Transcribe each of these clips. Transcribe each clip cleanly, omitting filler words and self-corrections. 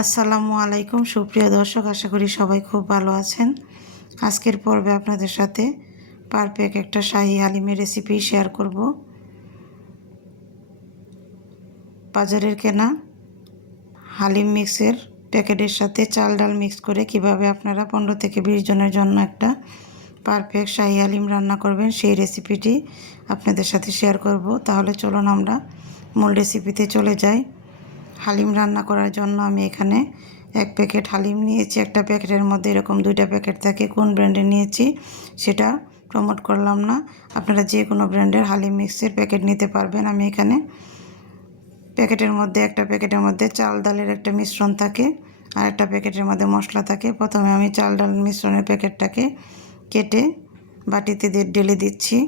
আসসালামু আলাইকুম সুপ্রিয় দর্শক, আশা করি সবাই খুব ভালো আছেন। আজকের পর্বে আপনাদের সাথে পারফেক্ট একটা শাহী হালিমের রেসিপি শেয়ার করব। বাজারের কেনা হালিম মিক্সের প্যাকেটের সাথে চাল ডাল মিক্স করে কিভাবে আপনারা 15 থেকে 20 জনের জন্য একটা পারফেক্ট শাহী হালিম রান্না করবেন, সেই রেসিপিটি আপনাদের সাথে শেয়ার করব। তাহলে চলুন আমরা মূল রেসিপিতে চলে যাই। হালিম রান্না করার জন্য আমি এখানে 1 প্যাকেট হালিম নিয়েছি। একটা প্যাকেটের মধ্যে এরকম 2টা প্যাকেট থাকে। কোন ব্র্যান্ডের নিয়েছি সেটা প্রমোট করলাম না, আপনারা যে কোনো ব্র্যান্ডের হালিম মিক্সের প্যাকেট নিতে পারবেন। আমি এখানে একটা প্যাকেটের মধ্যে চাল ডালের একটা মিশ্রণ থাকে, আর একটা প্যাকেটের মধ্যে মশলা থাকে। প্রথমে আমি চাল ডাল মিশ্রণের প্যাকেটটাকে কেটে বাটিতে ঢেলে দিচ্ছি।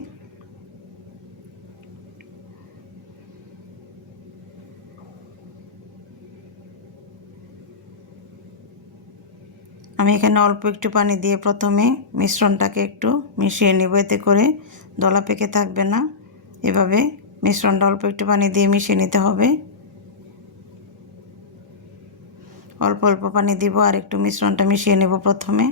আমি এখানে অল্প একটু পানি দিয়ে প্রথমে মিশ্রণটাকে একটু মিশিয়ে নেব, এতে করে দলা পেকে থাকবে না। এভাবে মিশ্রণটা অল্প একটু পানি দিয়ে মিশিয়ে নিতে হবে। অল্প অল্প পানি দিব আর একটু মিশ্রণটা মিশিয়ে নেব প্রথমে।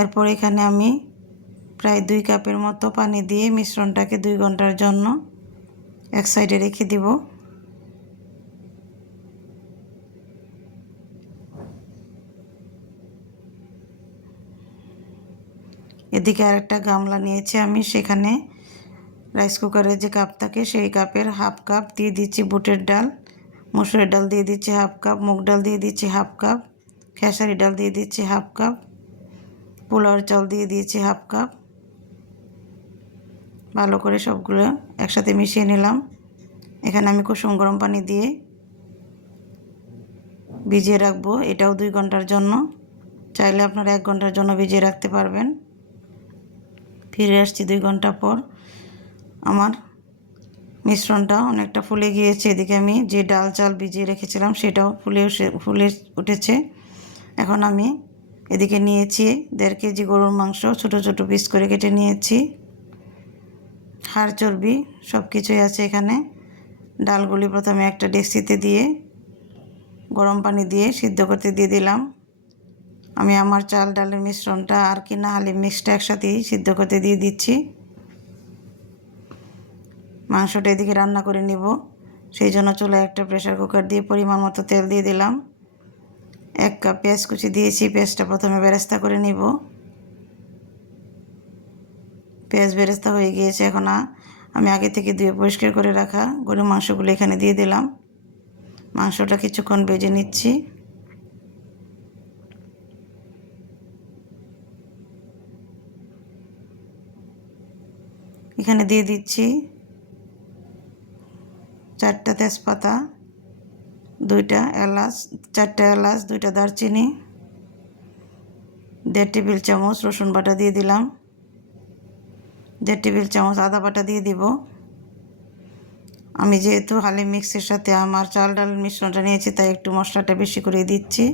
এরপর এখানে আমি প্রায় 2 কাপের মতো পানি দিয়ে মিশ্রণটাকে 2 ঘন্টার জন্য এক সাইডে রেখে দিব। এদিকে আরেকটা গামলা নিয়েছি আমি, সেখানে রাইস কুকারের যে কাপ থাকে সেই কাপের হাফ কাপ দিয়ে দিচ্ছি বুটের ডাল, মসুরের ডাল দিয়ে দিচ্ছি হাফ কাপ, মুগ ডাল দিয়ে দিচ্ছি হাফ কাপ, খেসারি ডাল দিয়ে দিচ্ছি হাফ কাপ, পোলাওর চাল দিয়ে দিয়েছি হাফ কাপ। ভালো করে সবগুলো একসাথে মিশিয়ে নিলাম। এখানে আমি কুসুম গরম পানি দিয়ে ভিজিয়ে রাখবো, এটাও 2 ঘন্টার জন্য। চাইলে আপনারা 1 ঘন্টার জন্য ভিজিয়ে রাখতে পারবেন। ফিরে আসছি 2 ঘন্টা পর। আমার মিশ্রণটা অনেকটা ফুলে গিয়েছে। এদিকে আমি যে ডাল চাল ভিজিয়ে রেখেছিলাম সেটাও ফুলে উঠেছে। এখন আমি এদিকে নিয়েছি 1.5 কেজি গরুর মাংস, ছোট ছোট পিস করে কেটে নিয়েছি। হাড় চর্বি সব কিছুই আছে এখানে। ডালগুলি প্রথমে একটা ডেকচিতে দিয়ে গরম পানি দিয়ে সিদ্ধ করতে দিয়ে দিলাম। আমি আমার চাল ডালের মিশ্রণটা আর কিনা হালিম মিক্সটা একসাথেই সিদ্ধ করতে দিয়ে দিচ্ছি। মাংসটা এদিকে রান্না করে নিব, সেই জন্য চুলায় একটা প্রেসার কুকার দিয়ে পরিমাণ মতো তেল দিয়ে দিলাম। 1 কাপ পেঁয়াজ কুচি দিয়েছি, পেঁয়াজটা প্রথমে বেরেস্তা করে নিব। পেঁয়াজ বেরেস্তা হয়ে গিয়েছে। এখন আমি আগে থেকে ধুয়ে পরিষ্কার করে রাখা গরুর মাংসগুলো এখানে দিয়ে দিলাম। মাংসটা কিছুক্ষণ ভেজে নিচ্ছি। এখানে দিয়ে দিচ্ছি 4টা তেজপাতা, 2টা এলাচ, 4টা এলাচ, 2টা দারচিনি, 1.5 টেবিল চামচ রসুন বাটা দিয়ে দিলাম, 1.5 টেবিল চামচ আদা বাটা দিয়ে দিব। আমি যেহেতু হালিম মিক্সের সাথে আমার চাল ডাল মিশ্রণটা নিয়েছি, তাই একটু মশলাটা বেশি করে দিচ্ছি,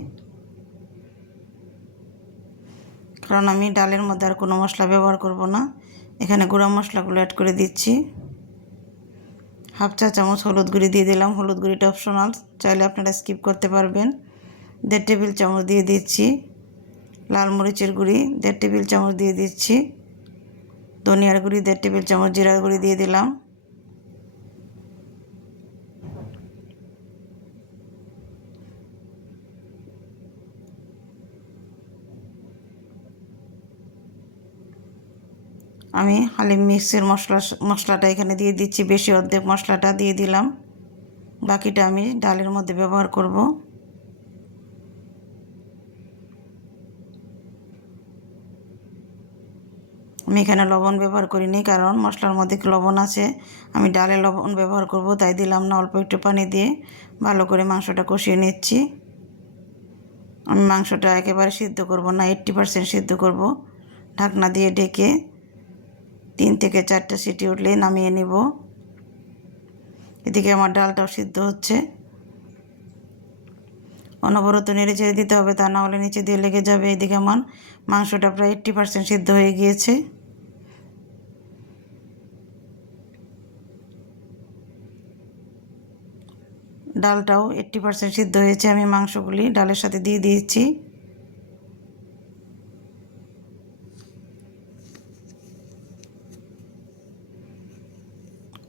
কারণ আমি ডালের মধ্যে আর কোনো মশলা ব্যবহার করব না। এখানে গুঁড়া মশলাগুলো অ্যাড করে দিচ্ছি। হাফ চা চামচ হলুদ গুঁড়ি দিয়ে দিলাম। হলুদ গুঁড়িটা অপশনাল, চাইলে আপনারা স্কিপ করতে পারবেন। 1.5 টেবিল চামচ দিয়ে দিচ্ছি লাল মরিচের গুঁড়ি, 1.5 টেবিল চামচ দিয়ে দিচ্ছি ধনিয়ার গুঁড়ি, 1.5 টেবিল চামচ জিরার গুঁড়ি দিয়ে দিলাম। আমি হালিম মিক্সের মশলাটা এখানে দিয়ে দিচ্ছি, বেশি অর্ধেক মশলাটা দিয়ে দিলাম, বাকিটা আমি ডালের মধ্যে ব্যবহার করব। আমি এখানে লবণ ব্যবহার করিনি, কারণ মশলার মধ্যে লবণ আছে। আমি ডালে লবণ ব্যবহার করব, তাই দিলাম না। অল্প একটু পানি দিয়ে ভালো করে মাংসটা কষিয়ে নিচ্ছি। আমি মাংসটা একেবারে সিদ্ধ করব না, 80% সিদ্ধ করব। ঢাকনা দিয়ে ঢেকে 3 থেকে 4টা সিটি উঠলে নামিয়ে নেব। এদিকে আমার ডালটাও সিদ্ধ হচ্ছে। অনবরত নেড়ে চেড়ে দিতে হবে, তা না হলে নিচে দিয়ে লেগে যাবে। এদিকে আমার মাংসটা প্রায় 80% সিদ্ধ হয়ে গিয়েছে। ডালটাও 80% সিদ্ধ হয়েছে। আমি মাংসগুলি ডালের সাথে দিয়ে দিয়েছি।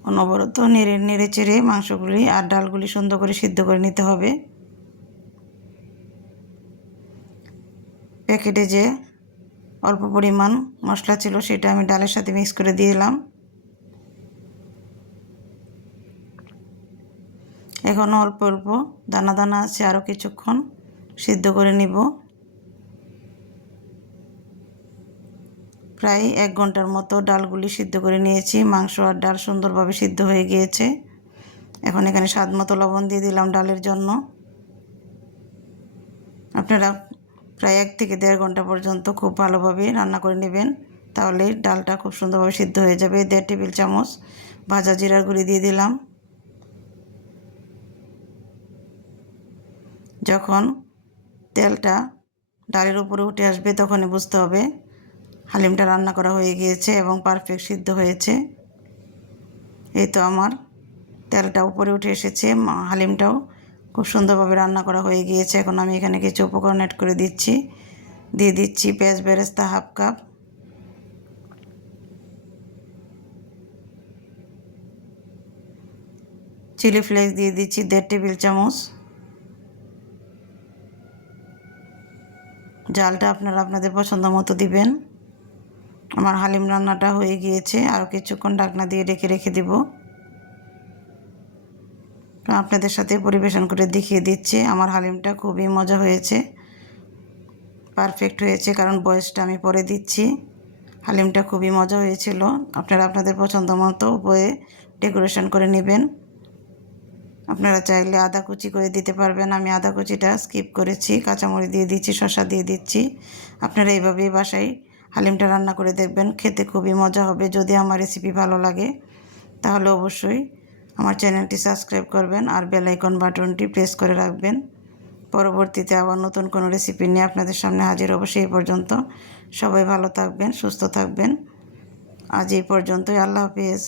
অনবরত নেড়ে নেড়ে চেড়ে মাংসগুলি আর ডালগুলি সুন্দর করে সিদ্ধ করে নিতে হবে। প্যাকেটে যে অল্প পরিমাণ মশলা ছিল সেটা আমি ডালের সাথে মিক্স করে দিয়ে দিলাম। এখনও অল্প অল্প দানা দানা আছে, আরও কিছুক্ষণ সিদ্ধ করে নিব। প্রায় 1 ঘন্টার মতো ডালগুলি সিদ্ধ করে নিয়েছি। মাংস আর ডাল সুন্দরভাবে সিদ্ধ হয়ে গিয়েছে। এখন এখানে স্বাদ মতো লবণ দিয়ে দিলাম ডালের জন্য। আপনারা প্রায় 1 থেকে 1.5 ঘন্টা পর্যন্ত খুব ভালোভাবে রান্না করে নেবেন, তাহলে ডালটা খুব সুন্দরভাবে সিদ্ধ হয়ে যাবে। 1.5 টেবিল চামচ ভাজা জিরার গুঁড়ি দিয়ে দিলাম। যখন তেলটা ডালের উপরে উঠে আসবে তখনই বুঝতে হবে হালিমটা রান্না করা হয়ে গিয়েছে এবং পারফেক্ট সিদ্ধ হয়েছে। এই তো আমার তেলটা উপরে উঠে এসেছে, হালিমটাও খুব সুন্দরভাবে রান্না করা হয়ে গিয়েছে। এখন আমি এখানে কিছু উপকরণ অ্যাড করে দিয়ে দিচ্ছি পেঁয়াজ বেরেস্তা 1/2 কাপ, চিলি ফ্লেক্স দিয়ে দিচ্ছি 1.5 টেবিল চামচ। জালটা আপনারা আপনাদের পছন্দ মতো দিবেন। আমার হালিম রান্নাটা হয়ে গিয়েছে, আরও কিছুক্ষণ ঢাকনা দিয়ে রেখে দেব। আপনাদের সাথে পরিবেশন করে দেখিয়ে দিচ্ছি। আমার হালিমটা খুবই মজা হয়েছে, পারফেক্ট হয়েছে, কারণ বয়সটা আমি পরে দিচ্ছি। হালিমটা খুবই মজা হয়েছিল। আপনারা আপনাদের পছন্দ মতো উপরে ডেকোরেশন করে নেবেন। আপনারা চাইলে আদা কুচি করে দিতে পারবেন, আমি আদা কুচিটা স্কিপ করেছি। কাঁচামরিচ দিয়ে দিচ্ছি, শসা দিয়ে দিচ্ছি। আপনারা এইভাবেই বাসায় হালিমটা রান্না করে দেখবেন, খেতে খুবই মজা হবে। যদি আমার রেসিপি ভালো লাগে তাহলে অবশ্যই আমার চ্যানেলটি সাবস্ক্রাইব করবেন আর বেল আইকন বাটনটি প্রেস করে রাখবেন। পরবর্তীতে আবার নতুন কোনো রেসিপি নিয়ে আপনাদের সামনে হাজির হব। সেই পর্যন্ত সবাই ভালো থাকবেন, সুস্থ থাকবেন। আজ এই পর্যন্তই। আল্লাহ হাফিজ।